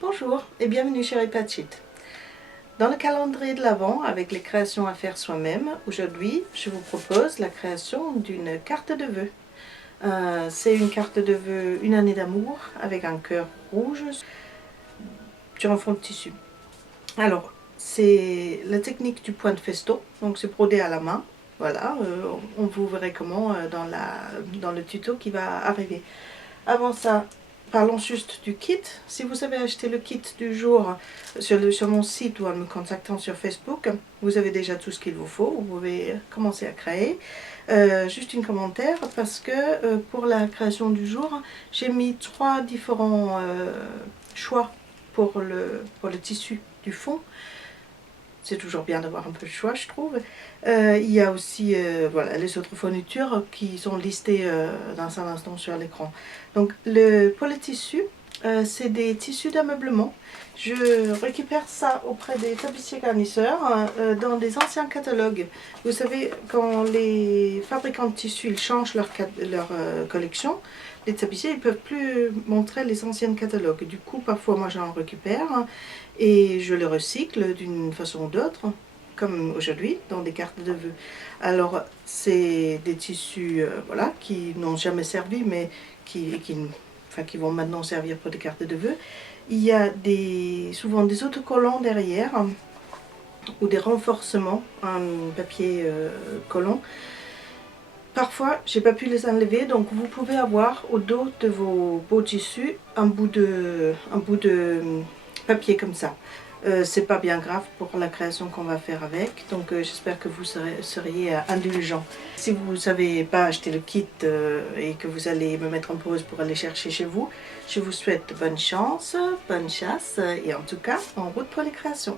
Bonjour et bienvenue chez Repatchit. Dans le calendrier de l'Avent, avec les créations à faire soi-même, aujourd'hui je vous propose la création d'une carte de vœux. C'est une carte de vœux une année d'amour avec un cœur rouge sur un fond de tissu. Alors, c'est la technique du point de festo, donc c'est brodé à la main. Voilà, on vous verrez comment dans le tuto qui va arriver. Avant ça, parlons juste du kit. Si vous avez acheté le kit du jour sur mon site ou en me contactant sur Facebook, vous avez déjà tout ce qu'il vous faut. Vous pouvez commencer à créer. Juste un commentaire parce que pour la création du jour, j'ai mis 3 différents choix pour le tissu du fond. C'est toujours bien d'avoir un peu de choix, je trouve. Il y a aussi voilà, les autres fournitures qui sont listées dans un instant sur l'écran. Donc pour les tissus, c'est des tissus d'ameublement. Je récupère ça auprès des tapissiers garnisseurs dans des anciens catalogues. Vous savez, quand les fabricants de tissus ils changent leur collection, les tapissiers ne peuvent plus montrer les anciens catalogues. Du coup, parfois, moi, j'en récupère et je les recycle d'une façon ou d'autre, comme aujourd'hui, dans des cartes de vœux. Alors, c'est des tissus voilà, qui n'ont jamais servi, mais qui vont maintenant servir pour des cartes de vœux. Il y a souvent des autocollants derrière, ou des renforcements en papier collant. Parfois, j'ai pas pu les enlever, donc vous pouvez avoir au dos de vos beaux tissus un bout de papier comme ça. C'est pas bien grave pour la création qu'on va faire avec, donc j'espère que vous seriez indulgents. Si vous ne savez pas acheter le kit et que vous allez me mettre en pause pour aller chercher chez vous, je vous souhaite bonne chance, bonne chasse et en tout cas en route pour les créations.